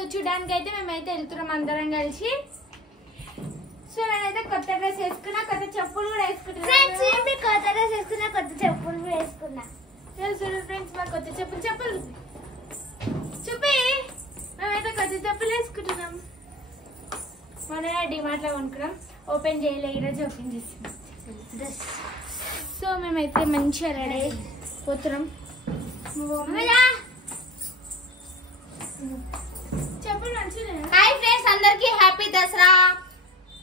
So చూడడానికి అయితే మేమైతే వెళ్తున్నాం అందరం కలిసి. సో నేనైతే కొత్త డ్రెస్ వేసుకున్నా, కొత్త చెప్పులు కూడా వేసుకున్నా. కొత్త డ్రెస్ వేసుకున్నా, కొత్త చెప్పులు కూడా వేసుకున్నా. ఫ్రెండ్స్ మా కొత్త చెప్పులు చూపి మేమైతే కొత్త చెప్పులు వేసుకుంటున్నాం. మన డిమార్ట్ లో కొనుక్కున్నాం, ఓపెన్ చేయలే, ఈరోజు ఓపెన్ చేస్తున్నాం. సో మేమైతే మంచిగా రెడీ అయిపోతున్నాం. చెప్పులు మంచిగా. హాయ్ ఫ్రెండ్స్, అందరికి హ్యాపీ దసరా.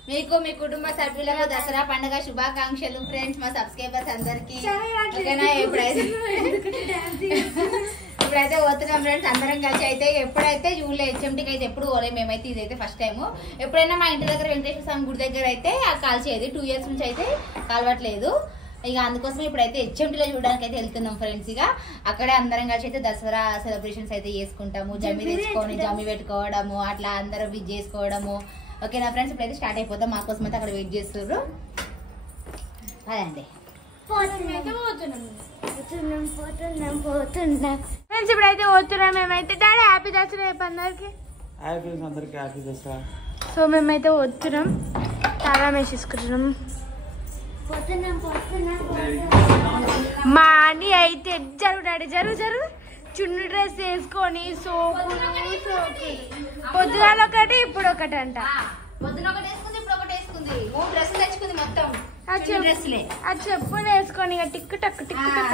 మీకు మీ కుటుంబ సభ్యులకు దసరా పండుగ శుభాకాంక్షలు. ఫ్రెండ్స్ మా సబ్స్క్రైబర్స్ అందరికి ఇప్పుడైతే పోతున్నాం ఫ్రెండ్స్ అందరం కలిసి. అయితే ఎప్పుడైతే జూన్లో హెచ్ఎంటీకి అయితే ఎప్పుడు పోలే మేమైతే, ఇదైతే ఫస్ట్ టైం. ఎప్పుడైనా మా ఇంటి దగ్గర వెంకటేశ్వర స్వామి గుడి దగ్గర అయితే కాల్చేది, 2 years నుంచి అయితే కాలవట్లేదు. ఇక అందుకోసం ఇప్పుడైతే హెచ్ఎంటీలో చూడడానికి అయితే వెళ్తున్నాం ఫ్రెండ్స్. ఇక అక్కడే అందరం కలిసి అయితే దసరా సెలబ్రేషన్స్ అయితే చేసుకుంటాము. జమ్మి తెచ్చుకొని జమ్మి పెట్టుకోవడము, అట్లా అందరం విజ్ చేసుకోవడము. ఓకేనా ఫ్రెండ్స్, ఇప్పుడైతే స్టార్ట్ అయిపోతాం. మా కోసం అయితే అక్కడ వెయిట్ చేస్తున్నారు. అదండి ఫ్రెండ్స్ ఇప్పుడైతే పోతున్నాం మేమైతే. డాడీ హ్యాపీ దసరా అందరికి. సో మేమైతే పోతున్నాం, తాళం వేసేసుకుంటున్నాం. మా అని అయితే జరుగు జరుగు చున్ను డ్రెస్ వేసుకొని సోపులు పొద్దుగాల ఒకటి ఇప్పుడు ఒకటి అంట. ఆ చెప్పులు వేసుకొని ఇక టిక్ టక్ టిక్ టక్.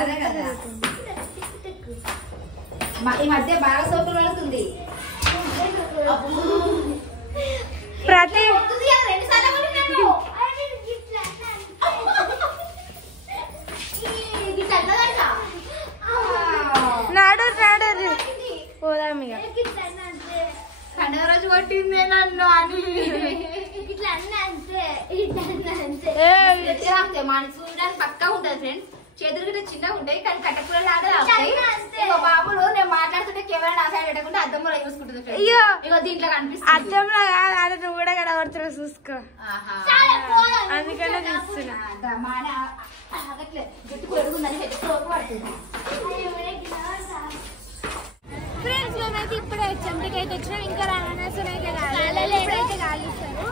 ఈ మధ్య బాగా సోపులు పడుతుంది. ప్రతి నాడు పోదాం ఇక. పండుగ రోజు కొట్టిందే నన్ను అని చూడడానికి పక్కా ఉంటది ఫ్రెండ్స్. చేతులు గిట్ట చిన్నగా ఉంటాయి కానీ కట్టకూర లాగా బాబులు నేను మాట్లాడుతుంటే కెమెరా నా సైడ్ పెట్టకుండా అద్దంలో చూసుకుంటుంది. ఇగో దీంట్లో కనిపిస్తుంది. అద్దంలో కాదు, నువ్వు కూడా కడబడుతున్నా చూసుకో, అందుకనే చూస్తున్నా. జుట్టు పెరుగుందని ఫ్రెండ్స్ మేమైతే ఇప్పుడే హెచ్ఎంటీకి అయితే వచ్చినాం. ఇంకా రావణాసులు అయితే కాలుస్తారు.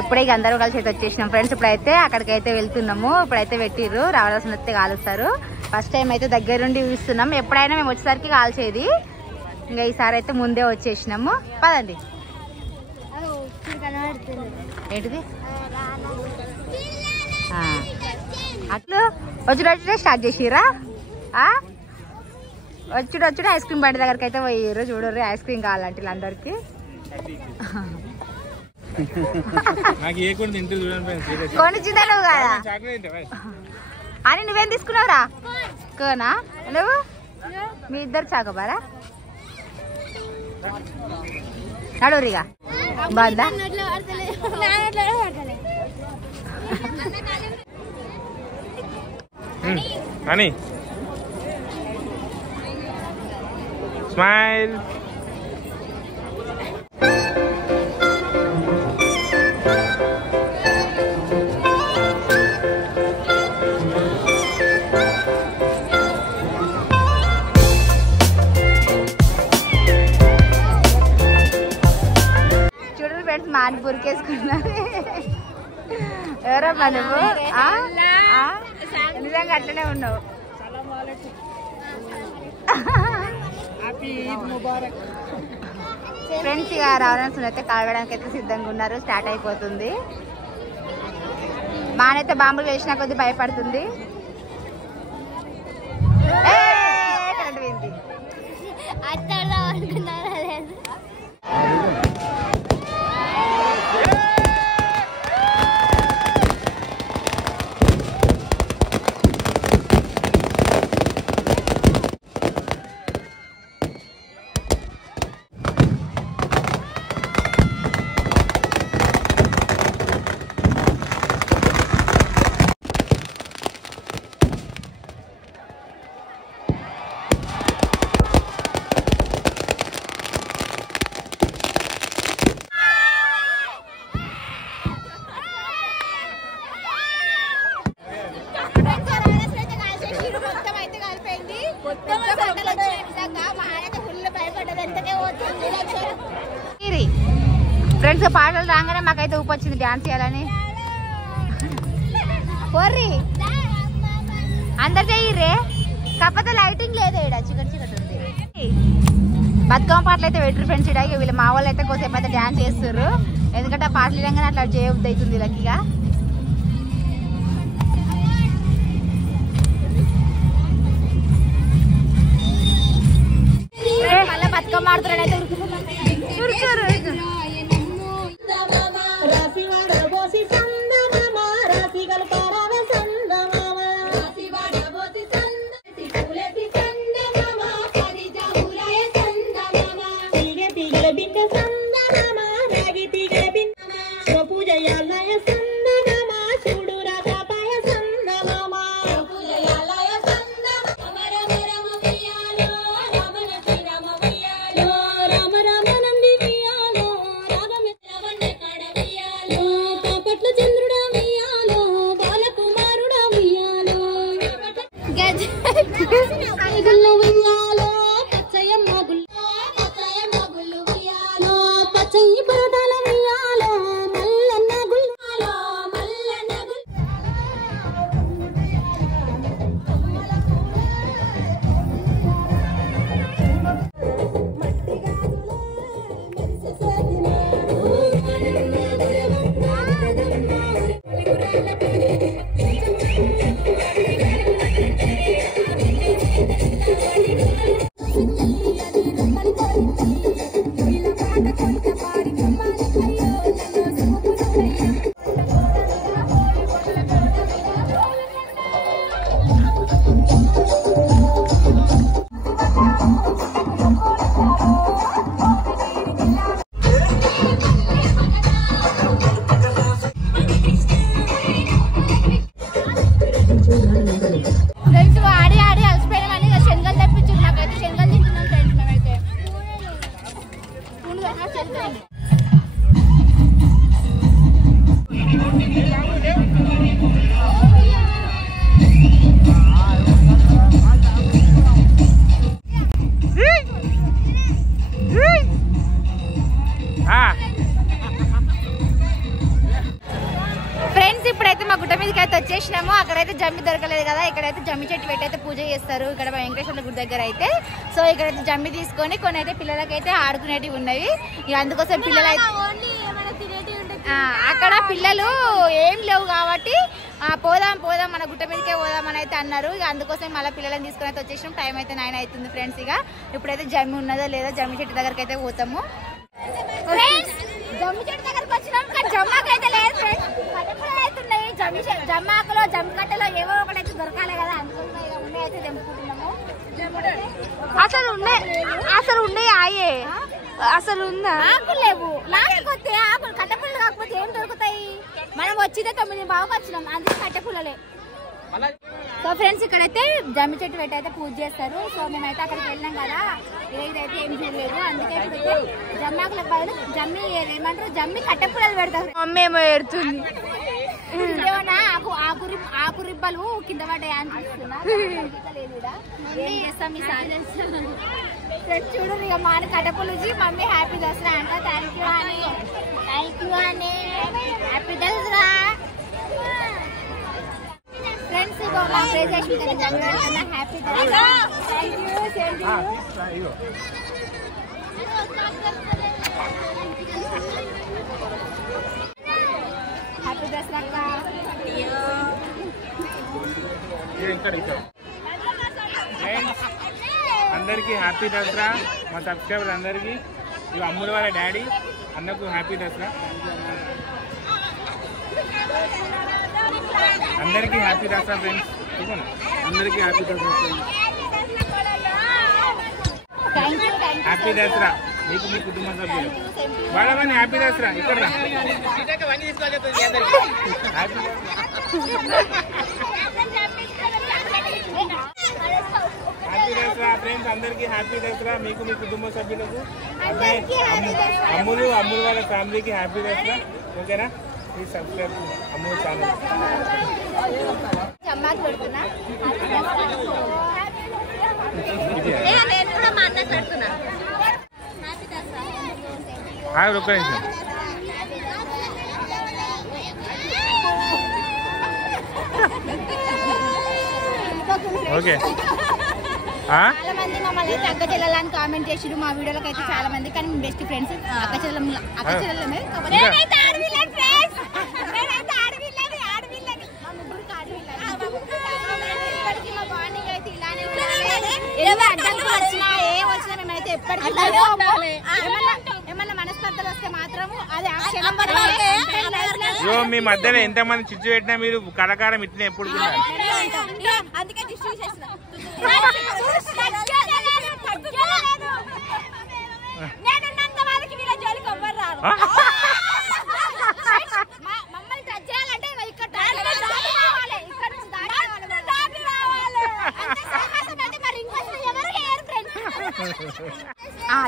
ఇప్పుడే అందరూ కలిసి అయితే వచ్చేసినాం ఫ్రెండ్స్. ఇప్పుడైతే అక్కడికైతే వెళ్తున్నాము. ఇప్పుడైతే పెట్టిర్రు, రావాల్సిన వస్తే కాలుస్తారు. ఫస్ట్ టైం అయితే దగ్గరుండి చూస్తున్నాం. ఎప్పుడైనా మేము వచ్చేసరికి కాల్చేది, ఇంకా ఈసారి అయితే ముందే వచ్చేసినాము. పదండి. ఏంటిది అట్లు వచ్చుడే స్టార్ట్ చేసిరా? వచ్చుడు ఐస్ క్రీమ్ బండి దగ్గరికి అయితే పోయారు. చూడరు ఐస్ క్రీమ్ కావాలంటే వీళ్ళందరికి. కొనిచ్చిందా నువ్వు కదా అని? నువ్వేం తీసుకున్నావురా? కోనా నువ్వు? మీ ఇద్దరు చాకోబారా నడురిగా బాగుందా? స్మైల్. చూడండి ఫ్రెండ్స్, మాని పురికేసుకున్నారు. ఎవరమ్మా నువ్వు? నిజంగా అట్లనే ఉన్నావు. ఫ్రెండ్స్ ఇక రావడానికి అయితే కావడానికి అయితే సిద్ధంగా ఉన్నారు. స్టార్ట్ అయిపోతుంది. మానైతే బాంబులు వేసినా కొద్ది భయపడుతుంది. కరెంట్ పోయింది. ఫ్రెండ్స్ పాటలు రాగానే మాకైతే ఊపి వచ్చింది డాన్స్ చేయాలని. కొర్రి అందరు చెయ్యిరే, కాకపోతే లైటింగ్ లేదే, ఇక్కడ చికెట్ చికెట్ ఉంది. బతుకమ్మ పాటలు అయితే పెట్టరు ఫ్రెండ్స్. ఇక్కడ వీళ్ళు మా వాళ్ళు అయితే కొద్దిసేపు అయితే డాన్స్ చేస్తారు, ఎందుకంటే ఆ పాటలు విధంగానే అట్లా చేయబుద్ధి అవుతుంది లక్కీగా. మళ్ళీ బతుకమ్మ ఆడుతున్నాడు అయితే ఉరుకుతారు. ఫ్రెండ్స్ ఇప్పుడైతే మా గుట్ట మీదకి అయితే వచ్చేసినాము. అక్కడైతే జమ్మి దొరకలేదు కదా, ఇక్కడైతే జమ్మి చెట్టు పెట్టి అయితే పూజ చేస్తారు ఇక్కడ వెంకటేశ్వర గుడి దగ్గర అయితే. సో ఇక్కడైతే జమ్మి తీసుకొని కొన్ని అయితే పిల్లలకైతే ఆడుకునేటివి ఉన్నవి. ఇక అందుకోసం పిల్లలు అక్కడ పిల్లలు ఏం లేవు కాబట్టి పోదాం పోదాం మన గుట్ట మీదకే పోదామని అయితే అన్నారు. ఇక అందుకోసం మళ్ళీ పిల్లలని తీసుకొని అయితే వచ్చేసినాం. టైం అయితే 9 అవుతుంది ఫ్రెండ్స్. ఇక ఇప్పుడైతే జమ్మి ఉన్నదో లేదో జమ్మి చెట్టు దగ్గరికి అయితే పోతాము. జమ్మి చెట్టు దగ్గరకు వచ్చినాం కానీ జమ్మాకు అయితే లేదు ఫ్రెండ్స్, కట్టెపుల్లలు అయితే ఉన్నాయి. జమ్మాకులో జమ్మి కట్టెలో ఏవో ఒకటైతే దొరకాలి కదా, అందుకోసం ఉన్నాయి అయితే తెంపుకుంటున్నాము. అసలు ఉన్నాయి ఆయే అసలు ఉందా? ఆకులు లేవు, లాస్ట్ వస్తే ఆకులు కట్టెపుల్లలు కాకపోతే ఏం దొరుకుతాయి. మనం వచ్చితే 9 బావుకు వచ్చినాం, అందుకే కట్టెపుల్లలే. సో ఫ్రెండ్స్ ఇక్కడైతే జమ్మి చెట్టు పెట్టి అయితే పూజ చేస్తారు. సో మేమైతే అక్కడికి వెళ్ళినాం కదా, ఏదైతే ఏం చూడలేదు. అందుకే ఇప్పుడైతే జమ్మాకులకు బదులు జమ్మి ఏమంటారు జమ్మి కట్టెపుల్లలు పెడతారు. మమ్మీ ఏమో ఏడుతుంది, ఏమన్నా ఆకు రిబ్బలు కింద పడ్డాయి అని చూస్తున్నా. ఏం చేస్తాం ఈసారి ఫ్రెండ్స్ చూడు. ఇక మా కట్టెపుల్లుచి మమ్మీ హ్యాపీ దసరా అంట. థ్యాంక్ యూ అని హ్యాపీ దసరా ఫ్రెండ్స్. ఇక మా ప్రేజ్ చేసి happy Dasara. Thank you, same to you. Happy Dasara అక్క. అందరికీ హ్యాపీ దసరా. మా సబ్స్క్రైబర్ అందరికీ, ఇవి అమ్ముల వాళ్ళ డాడీ అన్నకు హ్యాపీ దసరా. అందరికీ హ్యాపీ దసరా ఫ్రెండ్స్, అందరికీ happy Dasara friends. Happy Dasara మీకు మీ కుటుంబ సభ్యులు బాగా హ్యాపీ దసరా. ఇక్కడ హ్యాపీ దసరా ఫ్రెండ్స్, అందరికీ హ్యాపీ దసరా మీకు మీ కుటుంబ సభ్యులకు, అమ్ములు వాళ్ళ ఫ్యామిలీకి హ్యాపీ దసరా. ఓకేనా, ప్లీజ్ సబ్స్క్రైబ్ అమ్ములు ఛానల్. నేను కూడా మా అన్న పెడుతున్నా. హ్యాపీ ఒక్క నిమిషం. ఓకే. చాలా మంది మమ్మల్ని అయితే అక్క చెల్లెలని కామెంట్ చేసిరు మా వీడియోలకు అయితే చాలా మంది. కానీ మేము బెస్ట్ ఫ్రెండ్స్ అక్క చెల్లెలమే. ఇప్పటికీ మా బాండింగ్ అయితే ఇలానే వచ్చినా ఏ వచ్చినా మేమైతే ఎప్పటికీ ఏమన్నా మనస్పర్ధలు వస్తే మాత్రం అది మీ మధ్యలో ఎంతమంది చిచ్చు పెట్టినా మీరు కళాకారం ఇట్లా ఎప్పుడు అందుకే మమ్మల్ని టచ్ చేయాలంటే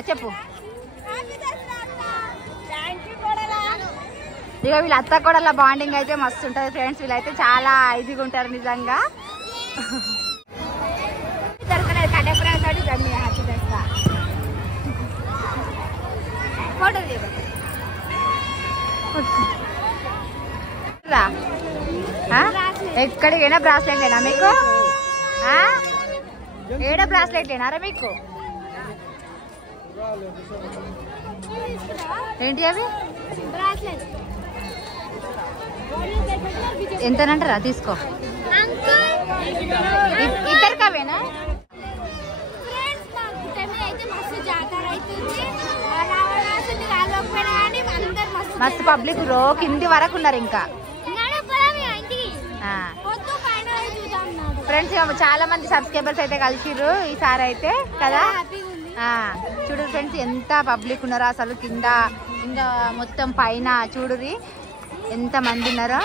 చెప్పు. ఇక వీళ్ళ అత్త కూడా బాండింగ్ అయితే మస్తు ఉంటుంది ఫ్రెండ్స్. వీళ్ళైతే చాలా ఇదిగా ఉంటారు నిజంగా. ఎక్కడికైనా బ్రాస్లెట్ లేనా మీకు? ఏడ బ్రాస్లెట్ లేనారా మీకు? ఏంటి అవి? ఎంతనంటారా? తీసుకో. ఇద్దరికి అవేనా? మస్తు పబ్లిక్ రో కింది వరకు ఉన్నారు. ఇంకా ఫ్రెండ్స్ చాలా మంది సబ్స్క్రైబర్స్ అయితే కలిసిర్రు ఈసారి అయితే కదా. చూడు ఫ్రెండ్స్ ఎంత పబ్లిక్ ఉన్నారో అసలు. కింద ఇంకా మొత్తం పైన చూడురి ఎంత మంది ఉన్నారో.